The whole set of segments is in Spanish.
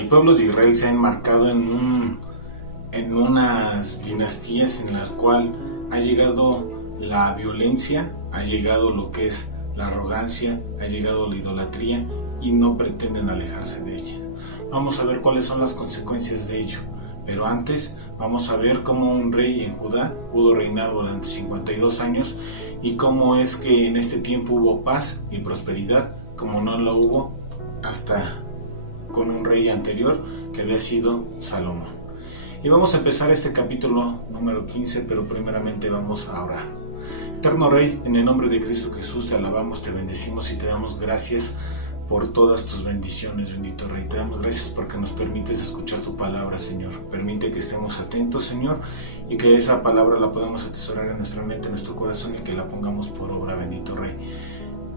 El pueblo de Israel se ha enmarcado en unas dinastías en las cuales ha llegado la violencia, ha llegado lo que es la arrogancia, ha llegado la idolatría y no pretenden alejarse de ella. Vamos a ver cuáles son las consecuencias de ello, pero antes vamos a ver cómo un rey en Judá pudo reinar durante 52 años y cómo es que en este tiempo hubo paz y prosperidad como no lo hubo hasta con un rey anterior que había sido Salomón. Y vamos a empezar este capítulo número 15, pero primeramente vamos a orar. Eterno Rey, en el nombre de Cristo Jesús te alabamos, te bendecimos y te damos gracias por todas tus bendiciones, bendito Rey. Te damos gracias porque nos permites escuchar tu palabra, Señor. Permite que estemos atentos, Señor, y que esa palabra la podamos atesorar en nuestra mente, en nuestro corazón y que la pongamos por obra, bendito Rey.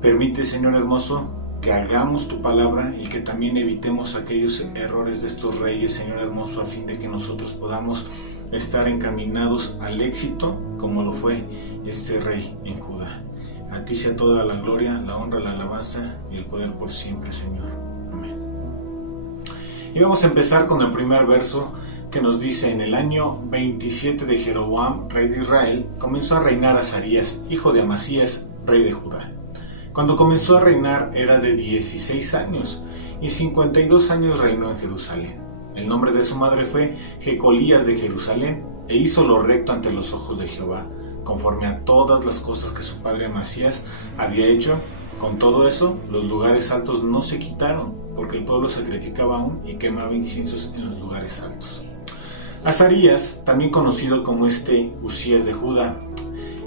Permite, Señor hermoso, que hagamos tu palabra y que también evitemos aquellos errores de estos reyes, Señor hermoso, a fin de que nosotros podamos estar encaminados al éxito como lo fue este rey en Judá. A ti sea toda la gloria, la honra, la alabanza y el poder por siempre, Señor. Amén. Y vamos a empezar con el primer verso que nos dice: en el año 27 de Jeroboam, rey de Israel, comenzó a reinar Azarías, hijo de Amasías, rey de Judá. Cuando comenzó a reinar era de 16 años y 52 años reinó en Jerusalén. El nombre de su madre fue Jecolías de Jerusalén, e hizo lo recto ante los ojos de Jehová, conforme a todas las cosas que su padre Amasías había hecho. Con todo eso, los lugares altos no se quitaron, porque el pueblo sacrificaba aún y quemaba inciensos en los lugares altos. Azarías, también conocido como Usías de Judá,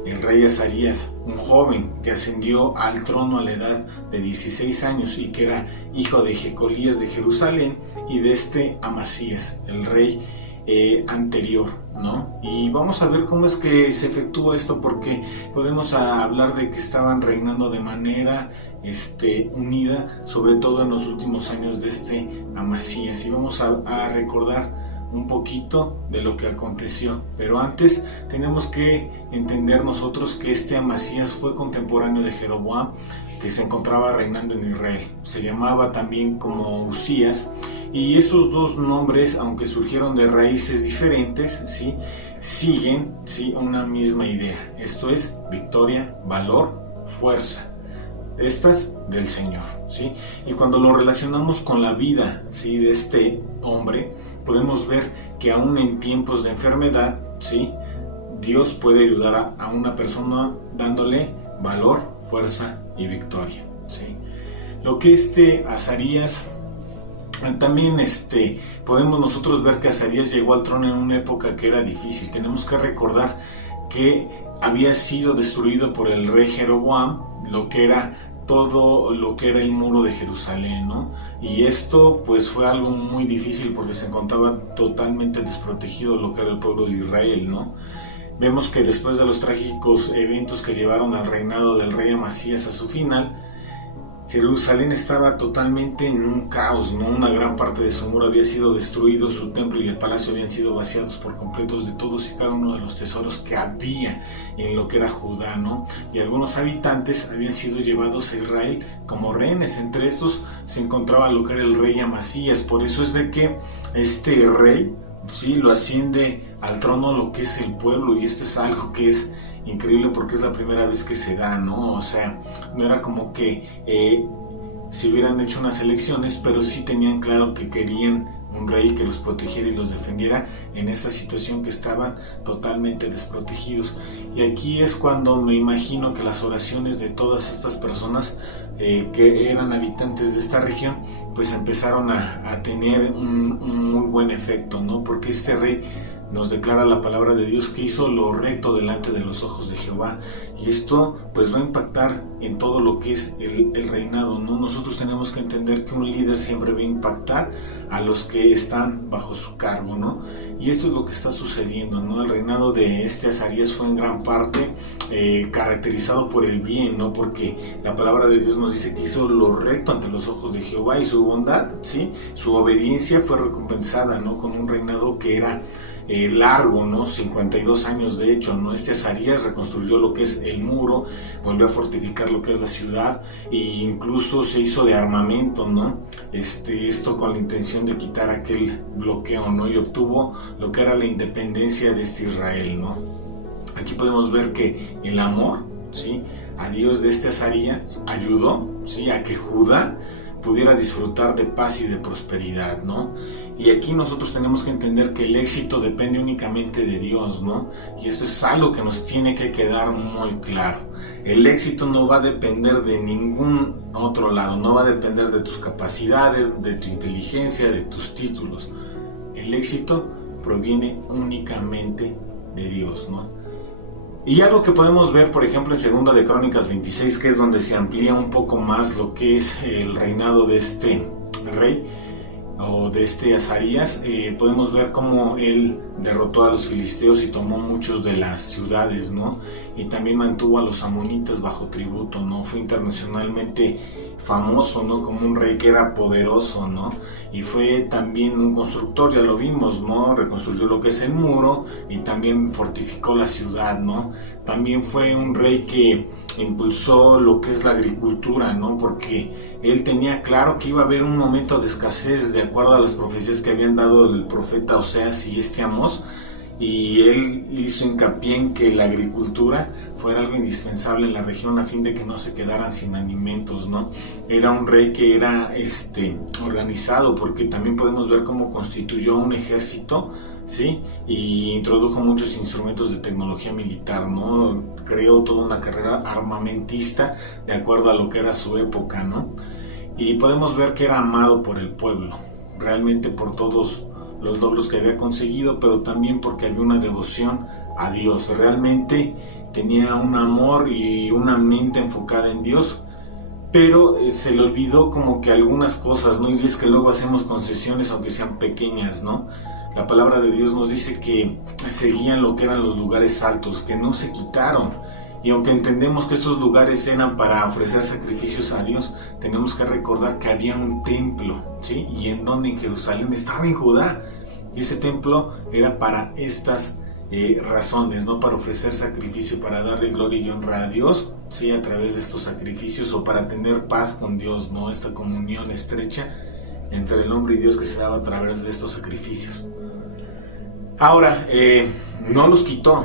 el rey Azarías, un joven que ascendió al trono a la edad de 16 años y que era hijo de Jecolías de Jerusalén y de Amasías, el rey anterior, ¿no? Y vamos a ver cómo es que se efectúa esto, porque podemos hablar de que estaban reinando de manera unida, sobre todo en los últimos años de Amasías, y vamos a recordar un poquito de lo que aconteció. Pero antes tenemos que entender nosotros que Amasías fue contemporáneo de Jeroboam, que se encontraba reinando en Israel. Se llamaba también como Usías, y esos dos nombres, aunque surgieron de raíces diferentes, ¿sí?, siguen, ¿sí?, una misma idea. Esto es victoria, valor, fuerza. Estas del Señor, ¿sí? Y cuando lo relacionamos con la vida, ¿sí?, de este hombre, podemos ver que aún en tiempos de enfermedad, ¿sí?, Dios puede ayudar a una persona dándole valor, fuerza y victoria, ¿sí? Lo que Azarías, también podemos nosotros ver que Azarías llegó al trono en una época que era difícil. Tenemos que recordar que había sido destruido por el rey Jeroboam todo lo que era el muro de Jerusalén, ¿no? Y esto pues fue algo muy difícil porque se encontraba totalmente desprotegido lo que era el pueblo de Israel, ¿no? Vemos que después de los trágicos eventos que llevaron al reinado del rey Amasías a su final, Jerusalén estaba totalmente en un caos, ¿no? Una gran parte de su muro había sido destruido, su templo y el palacio habían sido vaciados por completos de todos y cada uno de los tesoros que había en lo que era Judá, ¿no? Y algunos habitantes habían sido llevados a Israel como rehenes. Entre estos se encontraba lo que era el rey Amasías. Por eso es de que este rey, sí, lo asciende al trono lo que es el pueblo, y esto es algo que es increíble porque es la primera vez que se da, ¿no? O sea, no era como que si hubieran hecho unas elecciones, pero sí tenían claro que querían un rey que los protegiera y los defendiera en esta situación que estaban totalmente desprotegidos. Y aquí es cuando me imagino que las oraciones de todas estas personas que eran habitantes de esta región, pues empezaron a tener un muy buen efecto, ¿no? Porque este rey nos declara la palabra de Dios que hizo lo recto delante de los ojos de Jehová, y esto pues va a impactar en todo lo que es el reinado, ¿no? Nosotros tenemos que entender que un líder siempre va a impactar a los que están bajo su cargo, ¿no? Y esto es lo que está sucediendo, ¿no? El reinado de Azarías fue en gran parte caracterizado por el bien, ¿no? Porque la palabra de Dios nos dice que hizo lo recto ante los ojos de Jehová, y su bondad, ¿sí?, su obediencia fue recompensada, ¿no?, con un reinado que era largo, ¿no? 52 años de hecho, ¿no? Azarías reconstruyó lo que es el muro, volvió a fortificar lo que es la ciudad e incluso se hizo de armamento, ¿no? Esto con la intención de quitar aquel bloqueo, ¿no? Y obtuvo lo que era la independencia de Israel, ¿no? Aquí podemos ver que el amor, ¿sí?, a Dios de Azarías ayudó, ¿sí?, a que Judá pudiera disfrutar de paz y de prosperidad, ¿no? Y aquí nosotros tenemos que entender que el éxito depende únicamente de Dios, ¿no? Y esto es algo que nos tiene que quedar muy claro. El éxito no va a depender de ningún otro lado, no va a depender de tus capacidades, de tu inteligencia, de tus títulos. El éxito proviene únicamente de Dios, ¿no? Y algo que podemos ver, por ejemplo, en Segunda de Crónicas 26, que es donde se amplía un poco más lo que es el reinado de este rey, o de Azarías, podemos ver cómo él derrotó a los filisteos y tomó muchos de las ciudades, ¿no? Y también mantuvo a los amonitas bajo tributo, ¿no? Fue internacionalmente famoso, ¿no? Como un rey que era poderoso, ¿no? Y fue también un constructor, ya lo vimos, ¿no? Reconstruyó lo que es el muro y también fortificó la ciudad, ¿no? También fue un rey que impulsó lo que es la agricultura, ¿no? Porque él tenía claro que iba a haber un momento de escasez de acuerdo a las profecías que habían dado el profeta Oseas y Amós, y él hizo hincapié en que la agricultura fuera algo indispensable en la región a fin de que no se quedaran sin alimentos, ¿no? Era un rey que era organizado, porque también podemos ver cómo constituyó un ejército, ¿sí? Y introdujo muchos instrumentos de tecnología militar, ¿no? Creó toda una carrera armamentista de acuerdo a lo que era su época, ¿no? Y podemos ver que era amado por el pueblo, realmente por todos los logros que había conseguido, pero también porque había una devoción a Dios. Realmente tenía un amor y una mente enfocada en Dios, pero se le olvidó como que algunas cosas, ¿no? Y es que luego hacemos concesiones aunque sean pequeñas, ¿no? La palabra de Dios nos dice que seguían lo que eran los lugares altos, que no se quitaron. Y aunque entendemos que estos lugares eran para ofrecer sacrificios a Dios, tenemos que recordar que había un templo, ¿sí? Y en donde en Jerusalén estaba en Judá. Y ese templo era para estas razones, ¿no? Para ofrecer sacrificio, para darle gloria y honra a Dios, ¿sí? A través de estos sacrificios, o para tener paz con Dios, ¿no? Esta comunión estrecha entre el hombre y Dios que se daba a través de estos sacrificios. Ahora, no los quitó.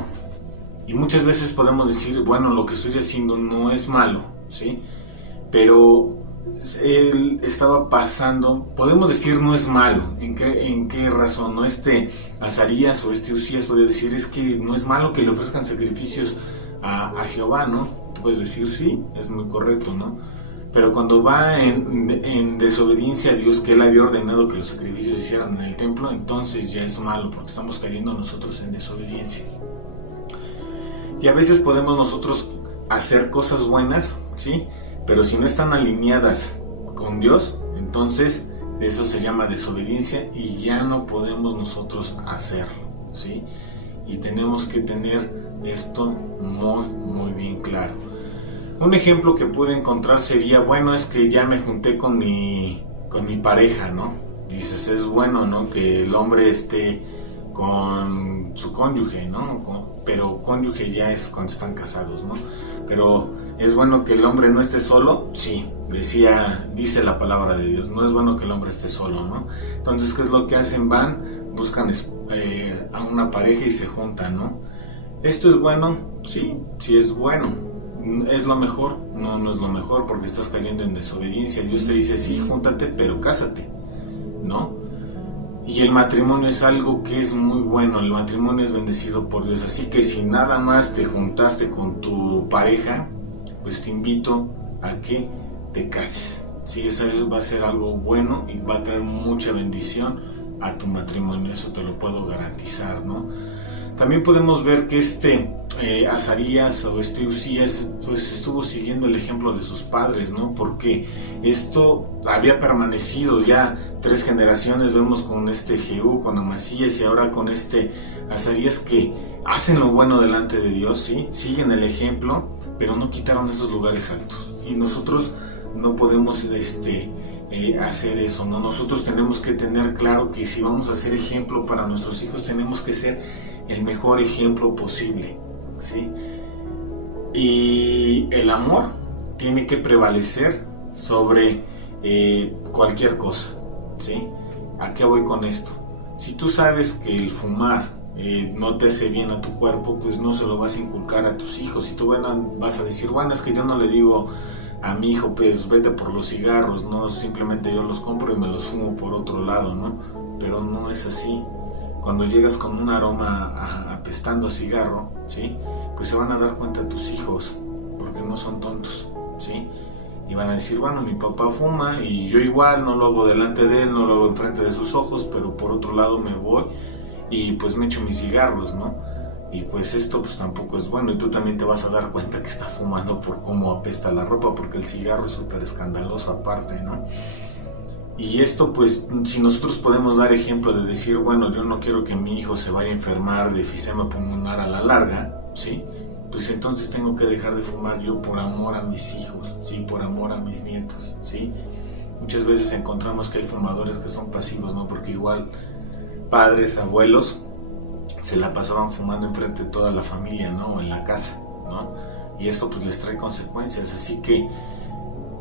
Y muchas veces podemos decir, bueno, lo que estoy haciendo no es malo, ¿sí? Pero él estaba pasando, podemos decir no es malo. ¿En qué razón? ¿No? Azarías o Uzías puede decir, es que no es malo que le ofrezcan sacrificios a Jehová, ¿no? Tú puedes decir, sí, es muy correcto, ¿no? Pero cuando va en desobediencia a Dios, que él había ordenado que los sacrificios se hicieran en el templo, entonces ya es malo, porque estamos cayendo nosotros en desobediencia. Y a veces podemos nosotros hacer cosas buenas, ¿sí? Pero si no están alineadas con Dios, entonces eso se llama desobediencia y ya no podemos nosotros hacerlo, ¿sí? Y tenemos que tener esto muy, muy bien claro. Un ejemplo que pude encontrar sería, bueno, es que ya me junté con mi pareja, ¿no? Dices, es bueno, ¿no? Que el hombre esté con su cónyuge, ¿no? Pero cónyuge ya es cuando están casados, ¿no? Pero ¿es bueno que el hombre no esté solo? Sí, dice la palabra de Dios, no es bueno que el hombre esté solo, ¿no? Entonces, ¿qué es lo que hacen? Buscan a una pareja y se juntan, ¿no? ¿Esto es bueno? Sí, sí es bueno. ¿Es lo mejor? No, no es lo mejor, porque estás cayendo en desobediencia. Dios te dice, sí, júntate, pero cásate, ¿no? Y el matrimonio es algo que es muy bueno, el matrimonio es bendecido por Dios, así que si nada más te juntaste con tu pareja, pues te invito a que te cases. Sí, eso va a ser algo bueno y va a traer mucha bendición a tu matrimonio, eso te lo puedo garantizar, ¿no? También podemos ver que Azarías o Uzías pues estuvo siguiendo el ejemplo de sus padres, ¿no? Porque esto había permanecido ya 3 generaciones, vemos con Jehú, con Amasías y ahora con Azarías, que hacen lo bueno delante de Dios, ¿sí? Siguen el ejemplo, pero no quitaron esos lugares altos. Y nosotros no podemos hacer eso, ¿no? Nosotros tenemos que tener claro que si vamos a ser ejemplo para nuestros hijos, tenemos que ser el mejor ejemplo posible, ¿sí? Y el amor tiene que prevalecer sobre cualquier cosa, ¿sí? ¿A qué voy con esto? Si tú sabes que el fumar no te hace bien a tu cuerpo, pues no se lo vas a inculcar a tus hijos. Y tú vas a decir, bueno, es que yo no le digo a mi hijo, pues vete por los cigarros, no, simplemente yo los compro y me los fumo por otro lado, ¿no? Pero no es así. Cuando llegas con un aroma apestando a cigarro, ¿sí? Pues se van a dar cuenta tus hijos, porque no son tontos, ¿sí? Y van a decir, bueno, mi papá fuma y yo igual, no lo hago delante de él, no lo hago enfrente de sus ojos, pero por otro lado me voy y pues me echo mis cigarros, ¿no? Y pues esto pues tampoco es bueno, y tú también te vas a dar cuenta que está fumando por cómo apesta la ropa, porque el cigarro es súper escandaloso aparte, ¿no? Y esto pues, si nosotros podemos dar ejemplo de decir, bueno, yo no quiero que mi hijo se vaya a enfermar de enfisema pulmonar a la larga, ¿sí? Pues entonces tengo que dejar de fumar yo por amor a mis hijos, ¿sí? Por amor a mis nietos, ¿sí? Muchas veces encontramos que hay fumadores que son pasivos, ¿no? Porque igual padres, abuelos, se la pasaban fumando enfrente de toda la familia, ¿no? O en la casa, ¿no? Y esto pues les trae consecuencias, así que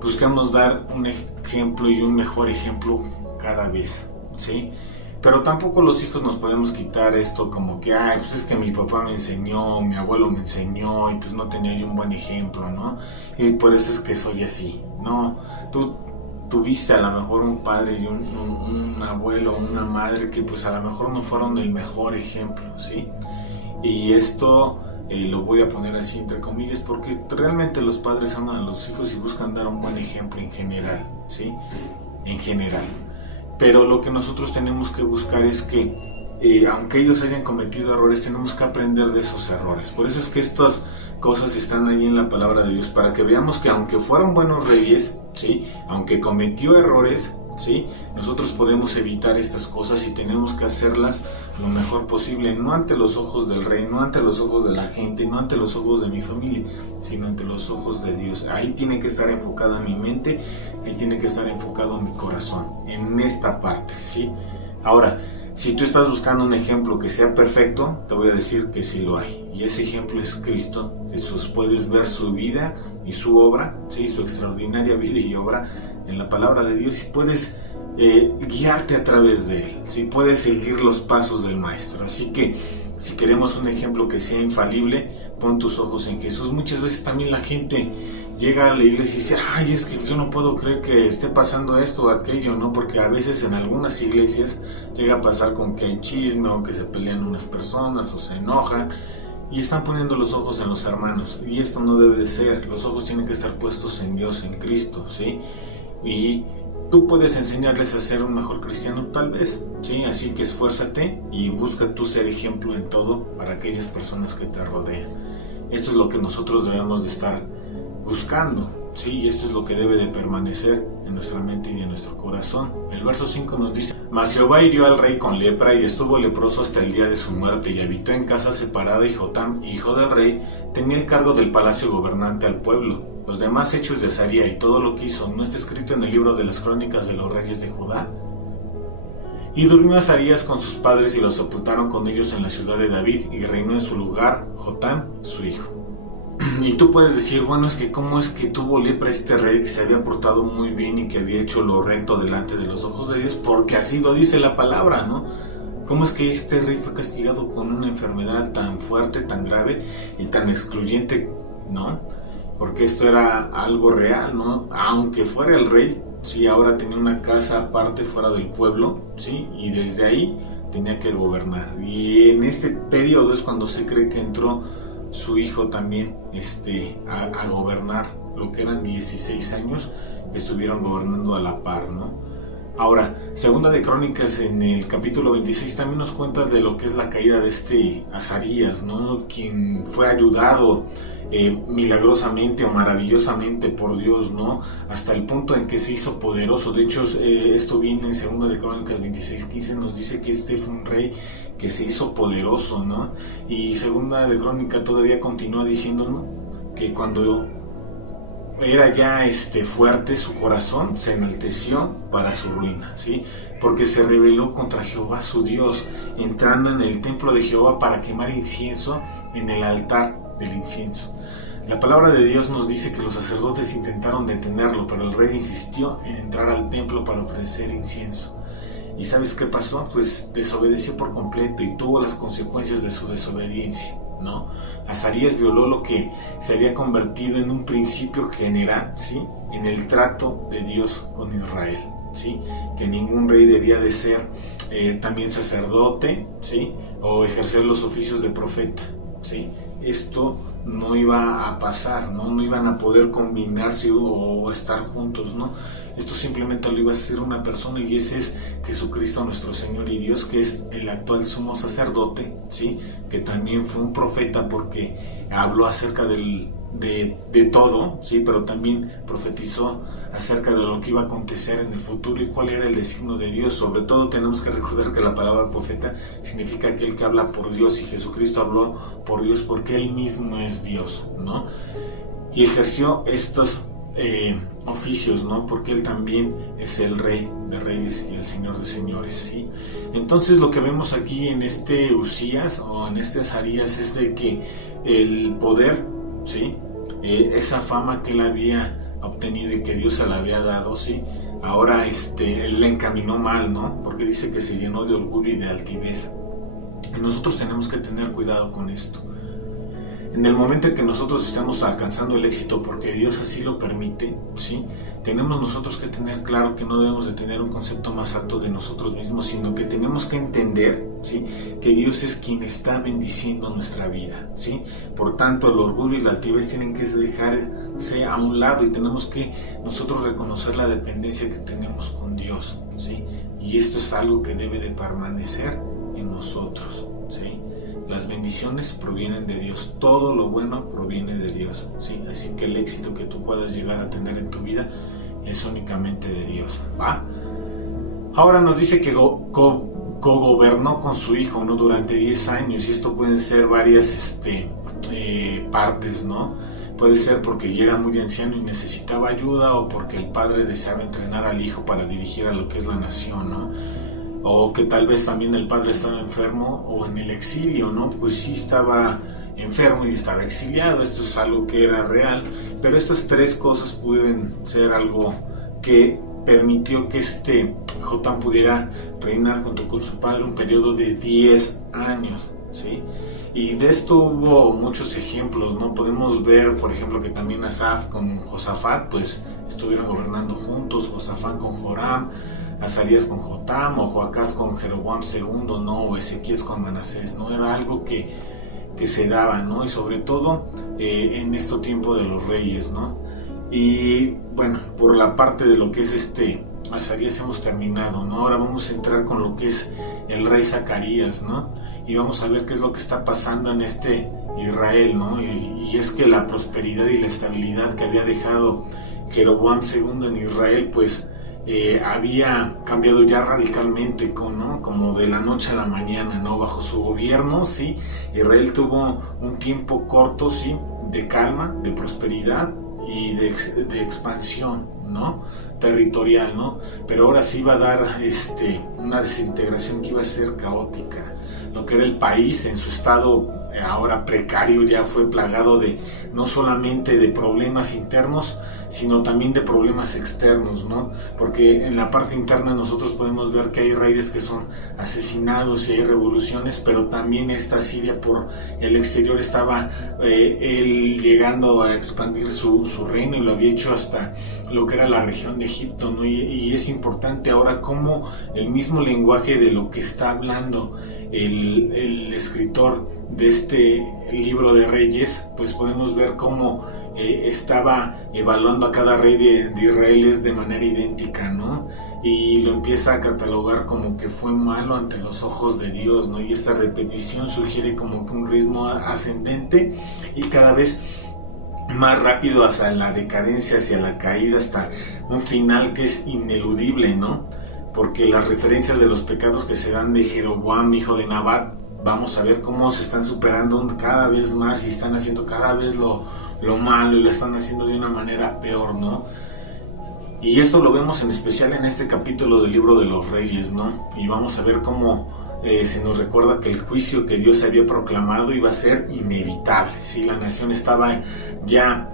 buscamos dar un ejemplo y un mejor ejemplo cada vez, ¿sí? Pero tampoco los hijos nos podemos quitar esto como que, ay, pues es que mi papá me enseñó, mi abuelo me enseñó y pues no tenía yo un buen ejemplo, ¿no? Y por eso es que soy así. No, tú tuviste a lo mejor un padre y un abuelo, una madre que pues a lo mejor no fueron el mejor ejemplo, ¿sí? Y esto lo voy a poner así entre comillas porque realmente los padres aman a los hijos y buscan dar un buen ejemplo en general, ¿sí? En general. Pero lo que nosotros tenemos que buscar es que aunque ellos hayan cometido errores, tenemos que aprender de esos errores. Por eso es que estas cosas están ahí en la palabra de Dios, para que veamos que aunque fueron buenos reyes, ¿sí? Aunque cometió errores, ¿sí? Nosotros podemos evitar estas cosas y tenemos que hacerlas lo mejor posible, no ante los ojos del rey, no ante los ojos de la gente, no ante los ojos de mi familia, sino ante los ojos de Dios. Ahí tiene que estar enfocada mi mente, ahí tiene que estar enfocado mi corazón, en esta parte, ¿sí? Ahora, si tú estás buscando un ejemplo que sea perfecto, te voy a decir que sí lo hay. Y ese ejemplo es Cristo Jesús. Puedes ver su vida y su obra, ¿sí? Su extraordinaria vida y obra en la palabra de Dios, y puedes guiarte a través de él, ¿sí? Puedes seguir los pasos del Maestro. Así que si queremos un ejemplo que sea infalible, pon tus ojos en Jesús. Muchas veces también la gente llega a la iglesia y dice, ay, es que yo no puedo creer que esté pasando esto o aquello, ¿no? Porque a veces en algunas iglesias llega a pasar con que hay chisme o que se pelean unas personas o se enojan y están poniendo los ojos en los hermanos, y esto no debe de ser. Los ojos tienen que estar puestos en Dios, en Cristo, ¿sí? Y tú puedes enseñarles a ser un mejor cristiano, tal vez, ¿sí? Así que esfuérzate y busca tú ser ejemplo en todo para aquellas personas que te rodean. Esto es lo que nosotros debemos de estar buscando, ¿sí? Y esto es lo que debe de permanecer en nuestra mente y en nuestro corazón. El verso 5 nos dice: Mas Jehová hirió al rey con lepra y estuvo leproso hasta el día de su muerte, y habitó en casa separada, y Jotam, hijo del rey, tenía el cargo del palacio gobernante al pueblo. Los demás hechos de Azaría y todo lo que hizo, ¿no está escrito en el libro de las crónicas de los reyes de Judá? Y durmió Azarías con sus padres y los sepultaron con ellos en la ciudad de David, y reinó en su lugar Jotam, su hijo. Y tú puedes decir, bueno, es que ¿cómo es que tuvo lepra este rey que se había portado muy bien y que había hecho lo recto delante de los ojos de Dios? Porque así lo dice la palabra, ¿no? ¿Cómo es que este rey fue castigado con una enfermedad tan fuerte, tan grave y tan excluyente, ¿no? Porque esto era algo real, ¿no? Aunque fuera el rey, sí, ahora tenía una casa aparte fuera del pueblo, ¿sí? Y desde ahí tenía que gobernar. Y en este periodo es cuando se cree que entró su hijo también a gobernar, lo que eran 16 años que estuvieron gobernando a la par, ¿no? Ahora, Segunda de Crónicas en el capítulo 26 también nos cuenta de lo que es la caída de Azarías, ¿no? Quien fue ayudado milagrosamente o maravillosamente por Dios, ¿no? Hasta el punto en que se hizo poderoso. De hecho, esto viene en Segunda de Crónicas 26:15, nos dice que fue un rey que se hizo poderoso, ¿no? Y Segunda de Crónica todavía continúa diciendo, ¿no? Que cuando era ya fuerte su corazón, se enalteció para su ruina, ¿sí? Porque se rebeló contra Jehová su Dios, entrando en el templo de Jehová para quemar incienso en el altar del incienso. La palabra de Dios nos dice que los sacerdotes intentaron detenerlo, pero el rey insistió en entrar al templo para ofrecer incienso. ¿Y sabes qué pasó? Pues desobedeció por completo y tuvo las consecuencias de su desobediencia, ¿no? Azarías violó lo que se había convertido en un principio general, ¿sí? En el trato de Dios con Israel, ¿sí? Que ningún rey debía de ser también sacerdote, ¿sí? O ejercer los oficios de profeta, ¿sí? Esto no iba a pasar, ¿no? No iban a poder combinarse o estar juntos, ¿no? Esto simplemente lo iba a hacer una persona, y ese es Jesucristo nuestro Señor y Dios, que es el actual sumo sacerdote, ¿sí? Que también fue un profeta porque habló acerca de todo, ¿sí? Pero también profetizó acerca de lo que iba a acontecer en el futuro y cuál era el designio de Dios. Sobre todo tenemos que recordar que la palabra profeta significa aquel que habla por Dios, y Jesucristo habló por Dios porque Él mismo es Dios, ¿no? Y ejerció estos oficios, ¿no? Porque Él también es el Rey de Reyes y el Señor de Señores, ¿sí? Entonces lo que vemos aquí en este Usías o en este Azarías es de que el poder, ¿sí? Esa fama que él había obtenido y que Dios se la había dado, ¿sí? Ahora él la encaminó mal, ¿no? Porque dice que se llenó de orgullo y de altivez. Y nosotros tenemos que tener cuidado con esto. En el momento en que nosotros estamos alcanzando el éxito porque Dios así lo permite, ¿sí? Tenemos nosotros que tener claro que no debemos de tener un concepto más alto de nosotros mismos, sino que tenemos que entender, ¿sí? Que Dios es quien está bendiciendo nuestra vida, ¿sí? Por tanto, el orgullo y la altivez tienen que dejarse a un lado, y tenemos que nosotros reconocer la dependencia que tenemos con Dios, ¿sí? Y esto es algo que debe de permanecer en nosotros, ¿sí? Las bendiciones provienen de Dios, todo lo bueno proviene de Dios, ¿sí? Así que el éxito que tú puedas llegar a tener en tu vida es únicamente de Dios, ¿va? Ahora nos dice que cogobernó con su hijo, ¿no? Durante 10 años, y esto pueden ser varias partes, ¿no? Puede ser porque ya era muy anciano y necesitaba ayuda, o porque el padre deseaba entrenar al hijo para dirigir a lo que es la nación, ¿no? O que tal vez también el padre estaba enfermo o en el exilio, ¿no? Pues sí estaba enfermo y estaba exiliado. Esto es algo que era real, pero estas tres cosas pueden ser algo que permitió que Jotam pudiera reinar junto con su padre un periodo de 10 años, ¿sí? Y de esto hubo muchos ejemplos, ¿no? Podemos ver, por ejemplo, que también Asaf con Josafat, pues estuvieron gobernando juntos, Josafat con Joram, Azarías con Jotam, o Joacás con Jeroboam II, ¿no? O Ezequías con Manasés, ¿no? Era algo que se daba, ¿no? Y sobre todo en este tiempo de los reyes, ¿no? Y bueno, por la parte de lo que es Azarías hemos terminado, ¿no? Ahora vamos a entrar con lo que es el rey Zacarías, ¿no? Y vamos a ver qué es lo que está pasando en Israel, ¿no? Y es que la prosperidad y la estabilidad que había dejado Jeroboam II en Israel, pues había cambiado ya radicalmente, ¿no? Como de la noche a la mañana, ¿no? Bajo su gobierno, ¿sí? Israel tuvo un tiempo corto, ¿sí? De calma, de prosperidad y de expansión, ¿no? Territorial, ¿no? Pero ahora sí iba a dar una desintegración que iba a ser caótica. Lo que era el país en su estado ahora precario ya fue plagado de no solamente de problemas internos, sino también de problemas externos, ¿no? Porque en la parte interna nosotros podemos ver que hay reyes que son asesinados y hay revoluciones, pero también esta Siria por el exterior estaba él llegando a expandir su reino, y lo había hecho hasta lo que era la región de Egipto, ¿no? Y es importante ahora cómo el mismo lenguaje de lo que está hablando el escritor de este libro de Reyes, pues podemos ver cómo estaba evaluando a cada rey de Israel es de manera idéntica, ¿no? Y lo empieza a catalogar como que fue malo ante los ojos de Dios, ¿no? Y esta repetición sugiere como que un ritmo ascendente y cada vez más rápido hacia la decadencia, hacia la caída, hasta un final que es ineludible, ¿no? Porque las referencias de los pecados que se dan de Jeroboam, hijo de Nabat, vamos a ver cómo se están superando cada vez más y están haciendo cada vez lo lo malo y lo están haciendo de una manera peor, ¿no? Y esto lo vemos en especial en este capítulo del libro de los Reyes, ¿no? Y vamos a ver cómo se nos recuerda que el juicio que Dios había proclamado iba a ser inevitable, ¿sí? La nación estaba ya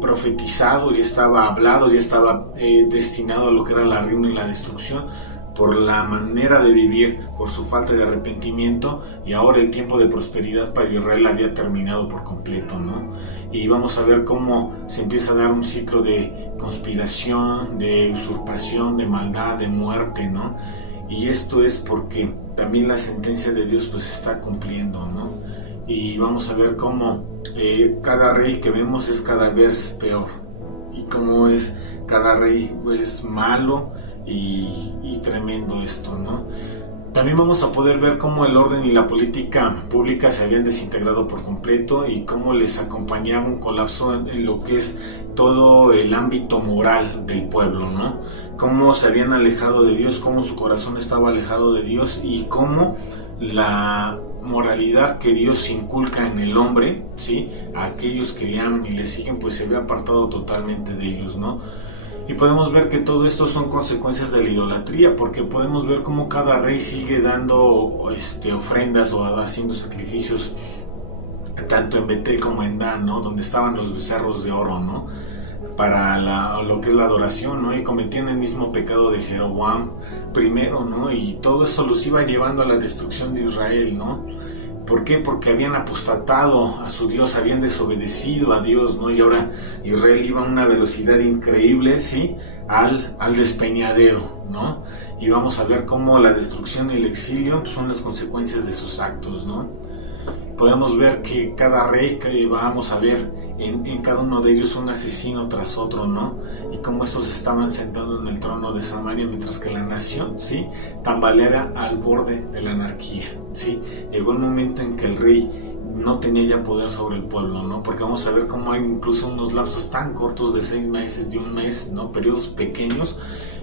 profetizado, ya estaba hablado, ya estaba destinado a lo que era la ruina y la destrucción por la manera de vivir, por su falta de arrepentimiento, y ahora el tiempo de prosperidad para Israel había terminado por completo, ¿no? Y vamos a ver cómo se empieza a dar un ciclo de conspiración, de usurpación, de maldad, de muerte, ¿no? Y esto es porque también la sentencia de Dios pues se está cumpliendo, ¿no? Y vamos a ver cómo cada rey que vemos es cada vez peor, y cómo es cada rey es malo y tremendo esto, ¿no? También vamos a poder ver cómo el orden y la política pública se habían desintegrado por completo y cómo les acompañaba un colapso en lo que es todo el ámbito moral del pueblo, ¿no? Cómo se habían alejado de Dios, cómo su corazón estaba alejado de Dios y cómo la moralidad que Dios inculca en el hombre, ¿sí? A aquellos que le aman y le siguen, pues se había apartado totalmente de ellos, ¿no? Y podemos ver que todo esto son consecuencias de la idolatría, porque podemos ver cómo cada rey sigue dando ofrendas o haciendo sacrificios, tanto en Betel como en Dan, ¿no? Donde estaban los becerros de oro, ¿no? Para lo que es la adoración, ¿no? Y cometían el mismo pecado de Jeroboam primero, ¿no? Y todo eso los iba llevando a la destrucción de Israel, ¿no? ¿Por qué? Porque habían apostatado a su Dios, habían desobedecido a Dios, ¿no? Y ahora Israel iba a una velocidad increíble, ¿sí? Al despeñadero, ¿no? Y vamos a ver cómo la destrucción y el exilio son las consecuencias de sus actos, ¿no? Podemos ver que cada rey que vamos a ver en cada uno de ellos un asesino tras otro, ¿no? Y cómo estos estaban sentados en el trono de Samaria mientras que la nación, ¿sí? Tambaleara al borde de la anarquía, ¿sí? Llegó el momento en que el rey no tenía ya poder sobre el pueblo, ¿no? Porque vamos a ver cómo hay incluso unos lapsos tan cortos de 6 meses, de un mes, ¿no? Periodos pequeños,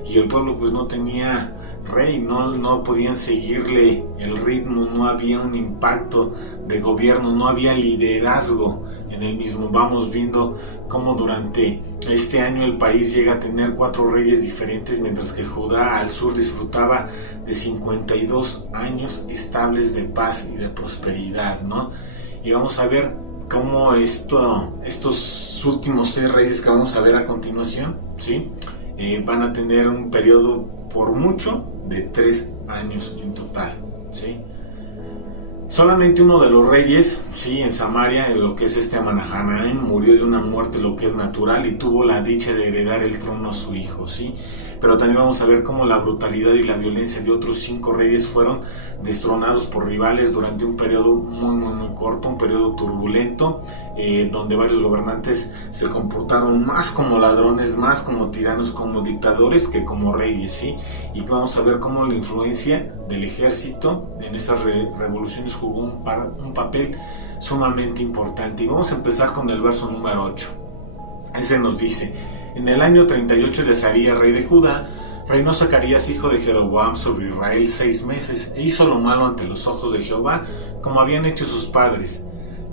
y el pueblo pues no tenía rey, no podían seguirle el ritmo, no había un impacto de gobierno, no había liderazgo en el mismo. Vamos viendo cómo durante este año el país llega a tener 4 reyes diferentes, mientras que Judá al sur disfrutaba de 52 años estables de paz y de prosperidad, ¿no? Y vamos a ver cómo estos últimos 6 reyes que vamos a ver a continuación, ¿sí? Van a tener un periodo por mucho de 3 años en total, ¿sí? Solamente uno de los reyes, sí, en Samaria, en lo que es Amanahaim, murió de una muerte lo que es natural y tuvo la dicha de heredar el trono a su hijo, ¿sí? Pero también vamos a ver cómo la brutalidad y la violencia de otros 5 reyes fueron destronados por rivales durante un periodo muy corto, un periodo turbulento, donde varios gobernantes se comportaron más como ladrones, más como tiranos, como dictadores que como reyes, ¿sí? Y vamos a ver cómo la influencia del ejército en esas revoluciones jugó un papel sumamente importante. Y vamos a empezar con el verso número 8. Ese nos dice: en el año 38 de Azarías, rey de Judá, reinó Zacarías, hijo de Jeroboam, sobre Israel 6 meses, e hizo lo malo ante los ojos de Jehová, como habían hecho sus padres.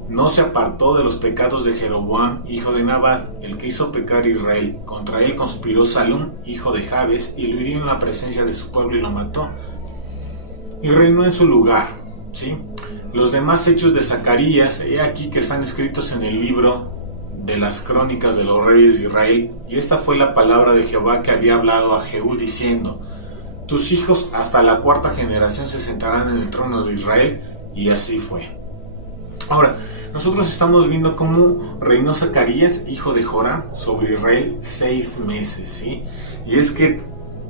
No se apartó de los pecados de Jeroboam, hijo de Nabat, el que hizo pecar a Israel. Contra él conspiró Salum, hijo de Jabes, y lo hirió en la presencia de su pueblo y lo mató. Y reinó en su lugar, ¿sí? Los demás hechos de Zacarías, he aquí que están escritos en el libro de las crónicas de los reyes de Israel. Y esta fue la palabra de Jehová que había hablado a Jehú, diciendo: tus hijos hasta la 4ª generación se sentarán en el trono de Israel. Y así fue. Ahora, nosotros estamos viendo cómo reinó Zacarías, hijo de Joram, sobre Israel 6 meses, ¿sí? Y es que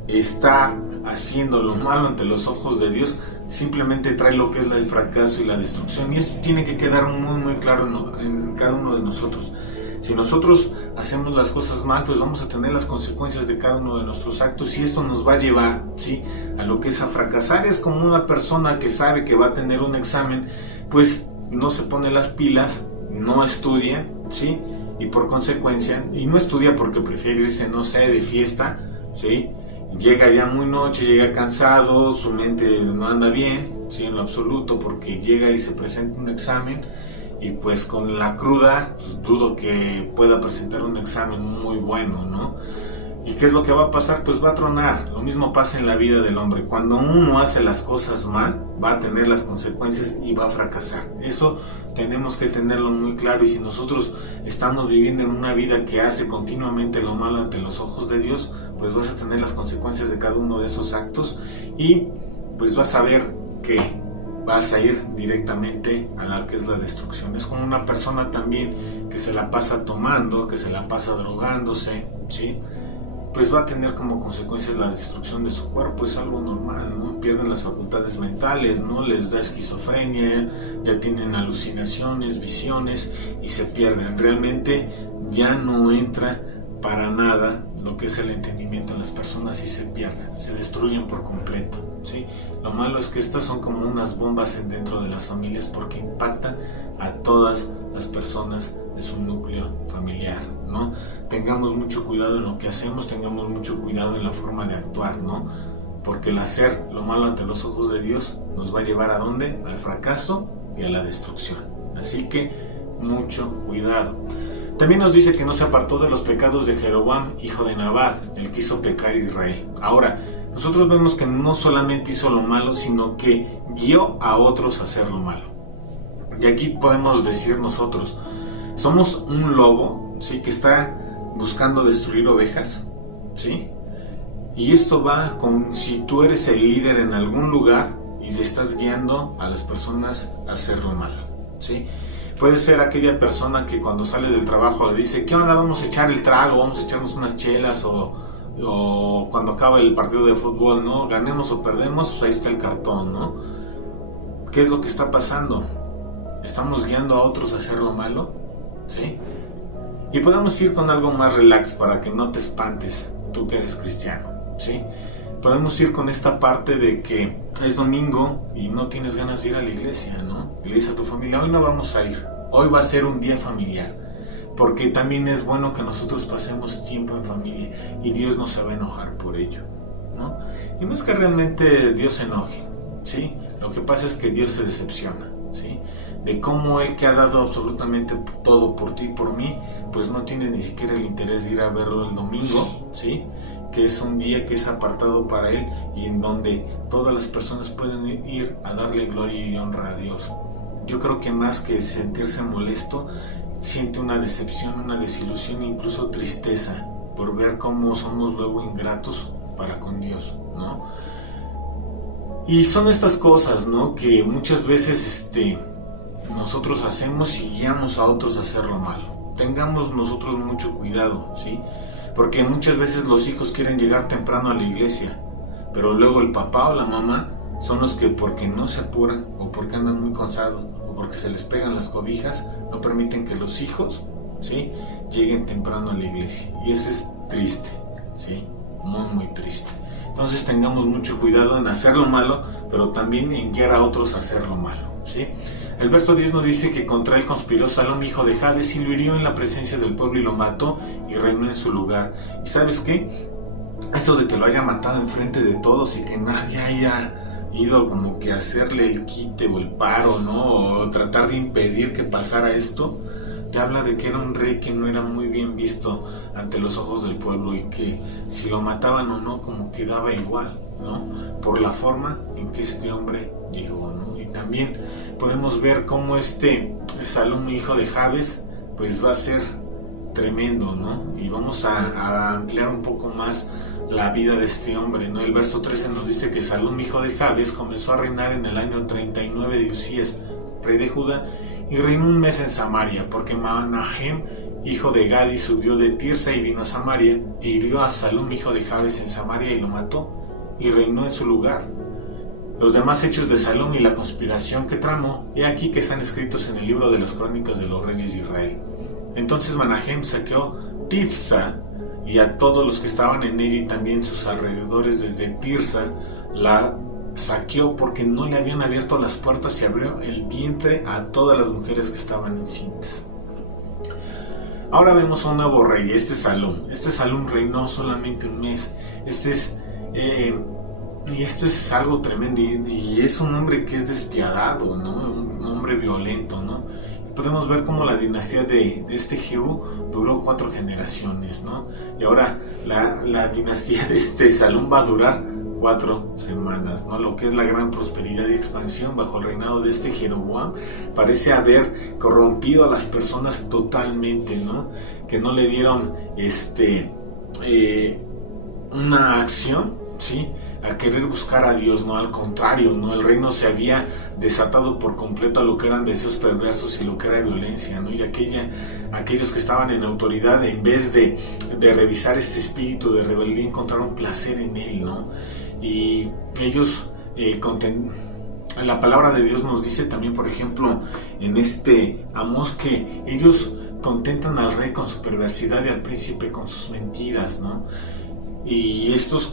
estar haciendo lo malo ante los ojos de Dios simplemente trae lo que es el fracaso y la destrucción. Y esto tiene que quedar muy claro en cada uno de nosotros. Si nosotros hacemos las cosas mal, pues vamos a tener las consecuencias de cada uno de nuestros actos, y esto nos va a llevar, ¿sí?, a lo que es a fracasar. Es como una persona que sabe que va a tener un examen, pues no se pone las pilas, no estudia, ¿sí? Y por consecuencia, y no estudia porque prefiere irse, no sé, de fiesta, ¿sí? Llega ya muy noche, llega cansado, su mente no anda bien, ¿sí?, en lo absoluto, porque llega y se presenta un examen y pues con la cruda pues, dudo que pueda presentar un examen muy bueno, ¿no? ¿Y qué es lo que va a pasar? Pues va a tronar. Lo mismo pasa en la vida del hombre. Cuando uno hace las cosas mal, va a tener las consecuencias y va a fracasar. Eso tenemos que tenerlo muy claro. Y si nosotros estamos viviendo en una vida que hace continuamente lo malo ante los ojos de Dios, pues vas a tener las consecuencias de cada uno de esos actos y pues vas a ver que vas a ir directamente a la que es la destrucción. Es como una persona también que se la pasa tomando, que se la pasa drogándose, ¿sí? Pues va a tener como consecuencias la destrucción de su cuerpo. Es algo normal, ¿no? Pierden las facultades mentales, ¿no? Les da esquizofrenia, ya tienen alucinaciones, visiones y se pierden. Realmente ya no entra para nada lo que es el entendimiento en las personas y se pierden, se destruyen por completo, ¿sí? Lo malo es que estas son como unas bombas dentro de las familias porque impactan a todas las personas de su núcleo familiar, ¿no? Tengamos mucho cuidado en lo que hacemos, tengamos mucho cuidado en la forma de actuar, ¿no? Porque el hacer lo malo ante los ojos de Dios nos va a llevar ¿a dónde? Al fracaso y a la destrucción. Así que mucho cuidado. También nos dice que no se apartó de los pecados de Jeroboam, hijo de Nabat, el que hizo pecar a Israel. Ahora, nosotros vemos que no solamente hizo lo malo, sino que guió a otros a hacer lo malo. Y aquí podemos decir nosotros, somos un lobo, ¿sí? Que está buscando destruir ovejas, ¿sí? Y esto va con si tú eres el líder en algún lugar y le estás guiando a las personas a hacer lo malo, ¿sí? Puede ser aquella persona que cuando sale del trabajo le dice, ¿qué onda? Vamos a echar el trago, vamos a echarnos unas chelas, o cuando acaba el partido de fútbol, ¿no? Ganemos o perdemos, pues ahí está el cartón, ¿no? ¿Qué es lo que está pasando? ¿Estamos guiando a otros a hacer lo malo? ¿Sí? Y podemos ir con algo más relax para que no te espantes, tú que eres cristiano, ¿sí? Podemos ir con esta parte de que es domingo y no tienes ganas de ir a la iglesia, ¿no? Y le dices a tu familia, hoy no vamos a ir, hoy va a ser un día familiar, porque también es bueno que nosotros pasemos tiempo en familia y Dios no se va a enojar por ello, ¿no? Y no es que realmente Dios se enoje, ¿sí? Lo que pasa es que Dios se decepciona, ¿sí? De cómo Él que ha dado absolutamente todo por ti y por mí, pues no tiene ni siquiera el interés de ir a verlo el domingo, ¿sí? Que es un día que es apartado para Él y en donde todas las personas pueden ir a darle gloria y honra a Dios. Yo creo que más que sentirse molesto, siente una decepción, una desilusión e incluso tristeza por ver cómo somos luego ingratos para con Dios, ¿no? Y son estas cosas, ¿no? Que muchas veces nosotros hacemos y guiamos a otros a hacer lo malo. Tengamos nosotros mucho cuidado, ¿sí? Porque muchas veces los hijos quieren llegar temprano a la iglesia, pero luego el papá o la mamá son los que porque no se apuran o porque andan muy cansados o porque se les pegan las cobijas, no permiten que los hijos, ¿sí? Lleguen temprano a la iglesia. Y eso es triste, ¿sí? Muy, muy triste. Entonces tengamos mucho cuidado en hacer lo malo, pero también en guiar a otros a hacer lo malo, ¿sí? El verso 10 nos dice que contra él conspiró Salom, hijo de Jabes, y lo hirió en la presencia del pueblo y lo mató y reinó en su lugar. ¿Y sabes qué? Esto de que lo haya matado enfrente de todos y que nadie haya ido como que a hacerle el quite o el paro, ¿no? O tratar de impedir que pasara esto, te habla de que era un rey que no era muy bien visto ante los ojos del pueblo y que si lo mataban o no como que daba igual, ¿no? Por la forma en que este hombre llegó, ¿no? Y también podemos ver cómo Salom, hijo de Jabes, pues va a ser tremendo, ¿no? Y vamos a ampliar un poco más la vida de este hombre, ¿no? El verso 13 nos dice que Salom, hijo de Jabes, comenzó a reinar en el año 39 de Usías, rey de Judá, y reinó un mes en Samaria, porque Manahem, hijo de Gadi, subió de Tirsa y vino a Samaria, e hirió a Salom, hijo de Jabes, en Samaria, y lo mató, y reinó en su lugar. Los demás hechos de Salom y la conspiración que tramó, he aquí que están escritos en el libro de las crónicas de los reyes de Israel. Entonces Manahem saqueó Tifsa y a todos los que estaban en ella y también sus alrededores desde Tirsa la saqueó porque no le habían abierto las puertas y abrió el vientre a todas las mujeres que estaban encintas. Ahora vemos a un nuevo rey, Salom. Salom reinó solamente un mes. Y esto es algo tremendo y es un hombre que es despiadado, ¿no? Un hombre violento, ¿no? podemos ver cómo la dinastía de este Jehú duró 4 generaciones, ¿no? Y ahora la dinastía de este Salom va a durar 4 semanas, ¿no? Lo que es la gran prosperidad y expansión bajo el reinado de este Jeroboam parece haber corrompido a las personas totalmente, ¿no? Que no le dieron una acción, ¿sí?, a querer buscar a Dios, no, al contrario, no, el reino se había desatado por completo a lo que eran deseos perversos y lo que era violencia, ¿no? Y aquellos que estaban en autoridad, en vez de revisar este espíritu de rebeldía, encontraron placer en él, ¿no? Y ellos la palabra de Dios nos dice también, por ejemplo, en Amós, que ellos contentan al rey con su perversidad y al príncipe con sus mentiras, ¿no? Y estos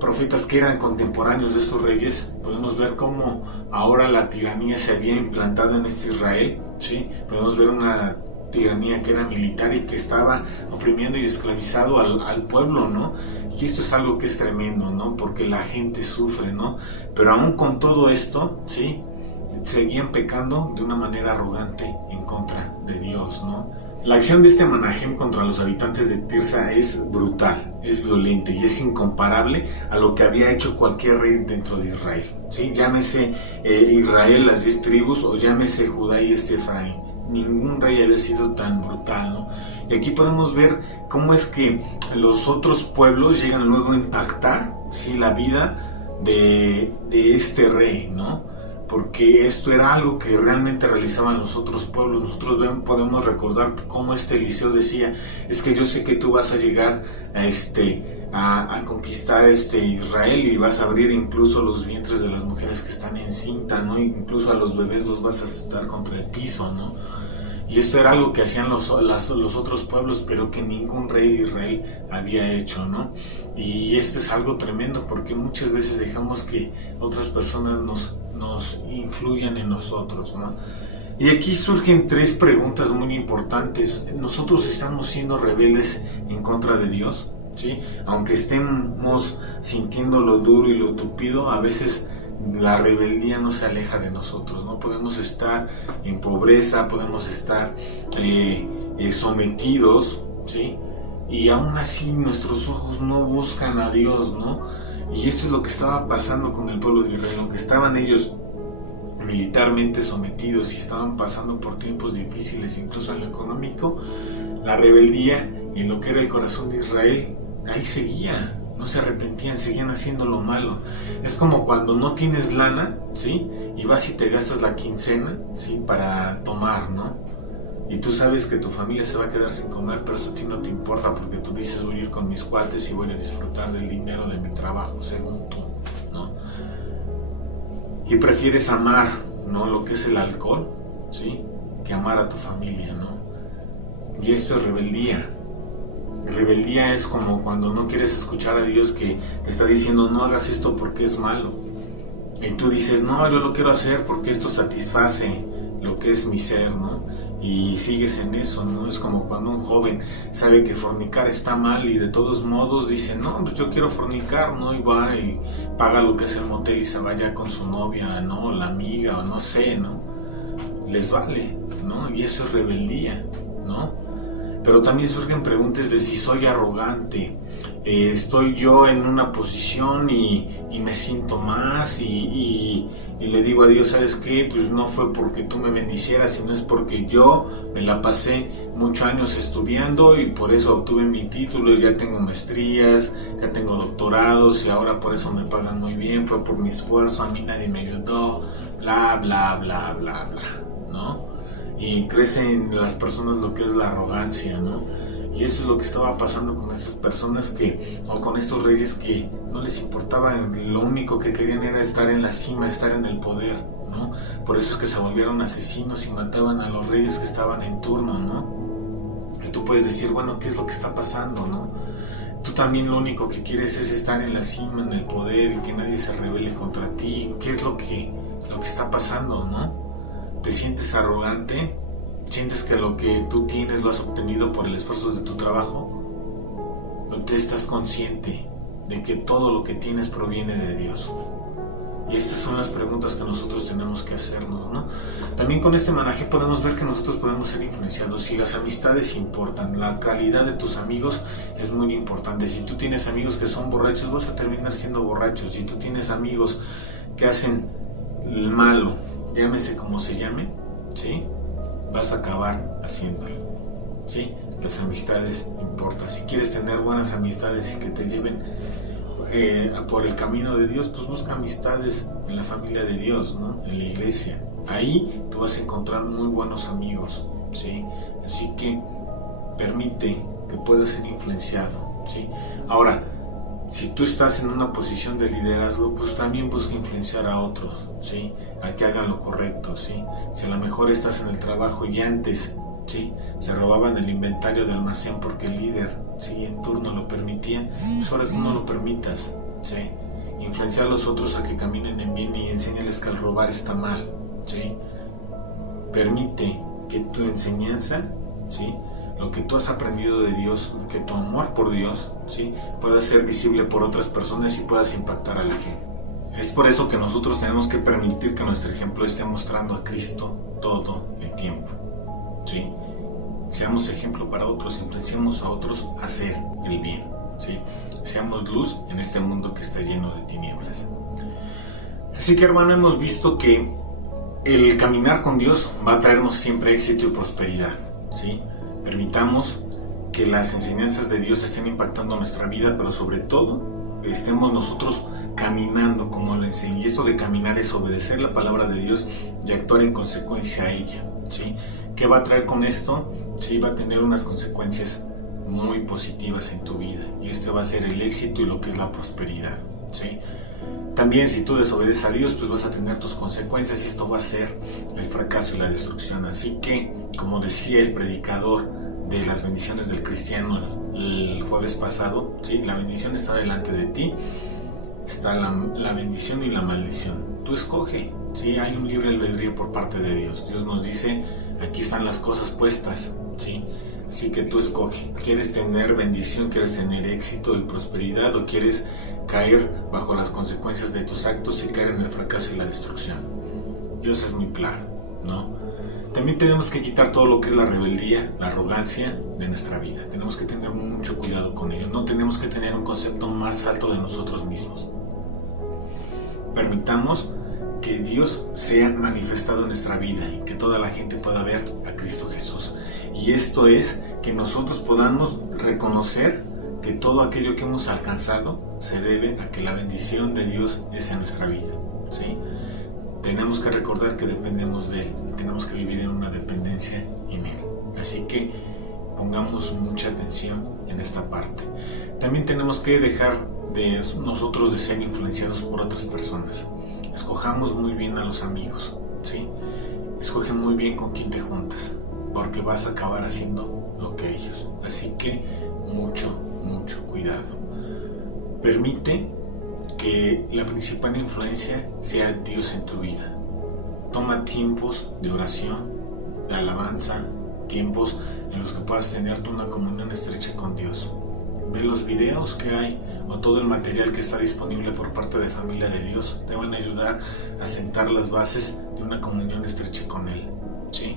profetas que eran contemporáneos de estos reyes, podemos ver cómo ahora la tiranía se había implantado en este Israel, ¿sí? Podemos ver una tiranía que era militar y que estaba oprimiendo y esclavizado al pueblo, ¿no? Y esto es algo que es tremendo, ¿no? Porque la gente sufre, ¿no? Pero aún con todo esto, ¿sí?, seguían pecando de una manera arrogante en contra de Dios, ¿no? La acción de Menahem contra los habitantes de Tirsa es brutal, es violenta y es incomparable a lo que había hecho cualquier rey dentro de Israel, ¿sí? Llámese Israel, las 10 tribus, o llámese Judá y Efraín. Ningún rey había sido tan brutal, ¿no? Y aquí podemos ver cómo es que los otros pueblos llegan luego a impactar, ¿sí?, la vida de este rey, ¿no? Porque esto era algo que realmente realizaban los otros pueblos. Nosotros podemos recordar cómo Eliseo decía: es que yo sé que tú vas a llegar a conquistar Israel y vas a abrir incluso los vientres de las mujeres que están encintas, ¿no? Incluso a los bebés los vas a azotar contra el piso, ¿no? Y esto era algo que hacían los otros pueblos, pero que ningún rey de Israel había hecho, ¿no? Y esto es algo tremendo, porque muchas veces dejamos que otras personas nos influyan en nosotros, ¿no? Y aquí surgen 3 preguntas muy importantes. ¿Nosotros estamos siendo rebeldes en contra de Dios? ¿Sí? Aunque estemos sintiendo lo duro y lo tupido, a veces la rebeldía no se aleja de nosotros, ¿no? Podemos estar en pobreza, podemos estar sometidos, ¿sí?, y aún así nuestros ojos no buscan a Dios, ¿no? Y esto es lo que estaba pasando con el pueblo de Israel. Aunque estaban ellos militarmente sometidos y estaban pasando por tiempos difíciles, incluso en lo económico, la rebeldía en lo que era el corazón de Israel ahí seguía. No se arrepentían, seguían haciendo lo malo. Es como cuando no tienes lana, ¿sí?, y vas y te gastas la quincena, ¿sí?, para tomar, ¿no? Y tú sabes que tu familia se va a quedar sin comer, pero eso a ti no te importa, porque tú dices: voy a ir con mis cuates y voy a disfrutar del dinero de mi trabajo, según tú, ¿no? Y prefieres amar, ¿no?, lo que es el alcohol, ¿sí?, que amar a tu familia, ¿no? Y esto es rebeldía. Rebeldía es como cuando no quieres escuchar a Dios, que te está diciendo: no hagas esto porque es malo. Y tú dices: no, yo lo quiero hacer porque esto satisface lo que es mi ser, ¿no? Y sigues en eso, ¿no? Es como cuando un joven sabe que fornicar está mal y de todos modos dice: no, pues yo quiero fornicar, ¿no? Y va y paga lo que es el motel y se vaya con su novia, ¿no?, la amiga, o no sé, ¿no? Les vale, ¿no? Y eso es rebeldía, ¿no? Pero también surgen preguntas de si soy arrogante, estoy yo en una posición y me siento más y le digo a Dios: ¿sabes qué? Pues no fue porque tú me bendicieras, sino es porque yo me la pasé muchos años estudiando y por eso obtuve mi título, y ya tengo maestrías, ya tengo doctorados y ahora por eso me pagan muy bien, fue por mi esfuerzo, a mí nadie me ayudó, bla, bla, bla, bla, bla, ¿no? Y crece en las personas lo que es la arrogancia, ¿no? Y eso es lo que estaba pasando con estas personas o con estos reyes, que no les importaba, lo único que querían era estar en la cima, estar en el poder, ¿no? Por eso es que se volvieron asesinos y mataban a los reyes que estaban en turno, ¿no? Y tú puedes decir: bueno, ¿qué es lo que está pasando, no? Tú también lo único que quieres es estar en la cima, en el poder, y que nadie se rebele contra ti. ¿Qué es lo que está pasando, no? ¿Te sientes arrogante? ¿Sientes que lo que tú tienes lo has obtenido por el esfuerzo de tu trabajo? ¿O te estás consciente de que todo lo que tienes proviene de Dios? Y estas son las preguntas que nosotros tenemos que hacernos, ¿no? También con este mensaje podemos ver que nosotros podemos ser influenciados. Si las amistades importan, la calidad de tus amigos es muy importante. Si tú tienes amigos que son borrachos, vas a terminar siendo borrachos. Si tú tienes amigos que hacen el malo, llámese como se llame, ¿sí?, vas a acabar haciéndolo, ¿sí? Las amistades importan. Si quieres tener buenas amistades y que te lleven por el camino de Dios, pues busca amistades en la familia de Dios, ¿no? En la iglesia. Ahí tú vas a encontrar muy buenos amigos, ¿sí? Así que permite que puedas ser influenciado, ¿sí? Ahora, si tú estás en una posición de liderazgo, pues también busca influenciar a otros, ¿sí?, a que hagan lo correcto, ¿sí? Si a lo mejor estás en el trabajo y antes, ¿sí?, se robaban el inventario de almacén porque el líder, ¿sí?, en turno lo permitía, pues ahora tú no lo permitas, ¿sí? Influencia a los otros a que caminen en bien y enséñales que el robar está mal, ¿sí? Permite que tu enseñanza, ¿sí?, lo que tú has aprendido de Dios, que tu amor por Dios, ¿sí?, pueda ser visible por otras personas y puedas impactar a la gente. Es por eso que nosotros tenemos que permitir que nuestro ejemplo esté mostrando a Cristo todo el tiempo, ¿sí? Seamos ejemplo para otros, influenciamos a otros a hacer el bien, ¿sí? Seamos luz en este mundo que está lleno de tinieblas. Así que, hermano, hemos visto que el caminar con Dios va a traernos siempre éxito y prosperidad, ¿sí? Permitamos que las enseñanzas de Dios estén impactando nuestra vida, pero sobre todo estemos nosotros caminando como lo enseña. Y esto de caminar es obedecer la palabra de Dios y actuar en consecuencia a ella, ¿sí? ¿Qué va a traer con esto? Sí, va a tener unas consecuencias muy positivas en tu vida, y este va a ser el éxito y lo que es la prosperidad, ¿sí? También, si tú desobedeces a Dios, pues vas a tener tus consecuencias, y esto va a ser el fracaso y la destrucción. Así que, como decía el predicador de las bendiciones del cristiano el jueves pasado, ¿sí?, la bendición está delante de ti, está la bendición y la maldición. Tú escoge, ¿sí? Hay un libre albedrío por parte de Dios. Dios nos dice, aquí están las cosas puestas, ¿sí? Así que tú escoge. ¿Quieres tener bendición, quieres tener éxito y prosperidad, o quieres caer bajo las consecuencias de tus actos y caer en el fracaso y la destrucción? Dios es muy claro, ¿no? También tenemos que quitar todo lo que es la rebeldía, la arrogancia de nuestra vida. Tenemos que tener mucho cuidado con ello. No tenemos que tener un concepto más alto de nosotros mismos. Permitamos que Dios sea manifestado en nuestra vida y que toda la gente pueda ver a Cristo Jesús. Y esto es que nosotros podamos reconocer que todo aquello que hemos alcanzado se debe a que la bendición de Dios es en nuestra vida, ¿sí? Tenemos que recordar que dependemos de Él, tenemos que vivir en una dependencia en Él. Así que pongamos mucha atención en esta parte. También tenemos que dejar de nosotros de ser influenciados por otras personas. Escojamos muy bien a los amigos, ¿sí? Escoge muy bien con quién te juntas, porque vas a acabar haciendo lo que ellos. Así que mucho cuidado. Permite que la principal influencia sea Dios en tu vida. Toma tiempos de oración, de alabanza, tiempos en los que puedas tener una comunión estrecha con Dios. Ve los videos que hay o todo el material que está disponible por parte de Familia de Dios. Te van a ayudar a sentar las bases de una comunión estrecha con Él, ¿sí?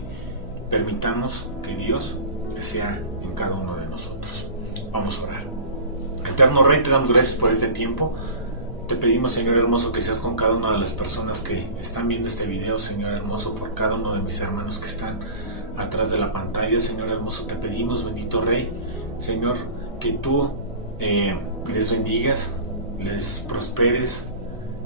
Permitamos que Dios sea en cada uno de nosotros. Vamos a orar. Eterno Rey, te damos gracias por este tiempo. Te pedimos, Señor hermoso, que seas con cada una de las personas que están viendo este video, Señor hermoso, por cada uno de mis hermanos que están atrás de la pantalla. Señor hermoso, te pedimos, bendito Rey, Señor, que tú les bendigas, les prosperes,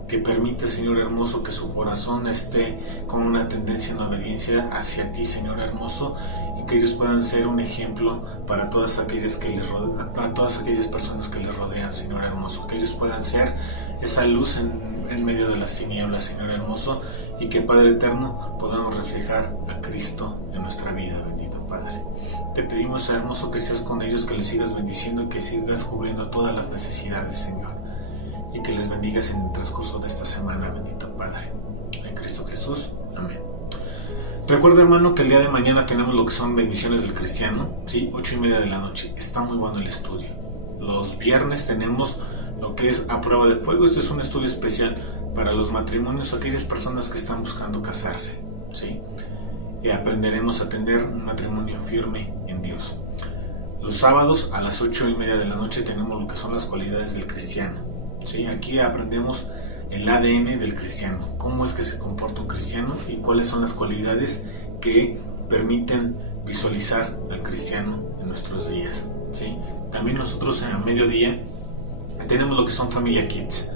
que permite, Señor hermoso, que su corazón esté con una tendencia en obediencia hacia ti, Señor hermoso, y que ellos puedan ser un ejemplo para todas aquellas a todas aquellas personas que les rodean, Señor hermoso, que ellos puedan ser esa luz en medio de las tinieblas, Señor hermoso, y que, Padre eterno, podamos reflejar a Cristo en nuestra vida, bendito Padre. Te pedimos, hermoso, que seas con ellos, que les sigas bendiciendo y que sigas cubriendo todas las necesidades, Señor, y que les bendigas en el transcurso de esta semana, bendito Padre. En Cristo Jesús, amén. Recuerda, hermano, que el día de mañana tenemos lo que son bendiciones del cristiano, ¿sí? 8:30 de la noche. Está muy bueno el estudio. Los viernes tenemos lo que es a prueba de fuego. Este es un estudio especial para los matrimonios, aquellas personas que están buscando casarse, ¿sí? Y aprenderemos a tener un matrimonio firme en Dios. Los sábados a las 8:30 de la noche tenemos lo que son las cualidades del cristiano, ¿sí? Aquí aprendemos el ADN del cristiano, cómo es que se comporta un cristiano y cuáles son las cualidades que permiten visualizar al cristiano en nuestros días, ¿sí? También nosotros a mediodía tenemos lo que son Familia Kids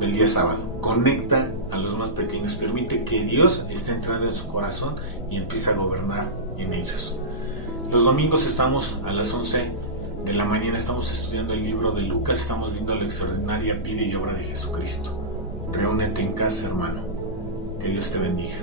del día sábado. Conecta a los más pequeños, permite que Dios esté entrando en su corazón y empiece a gobernar en ellos. Los domingos estamos a las 11 de la mañana, estamos estudiando el libro de Lucas, estamos viendo la extraordinaria vida y obra de Jesucristo. Reúnete en casa, hermano. Que Dios te bendiga.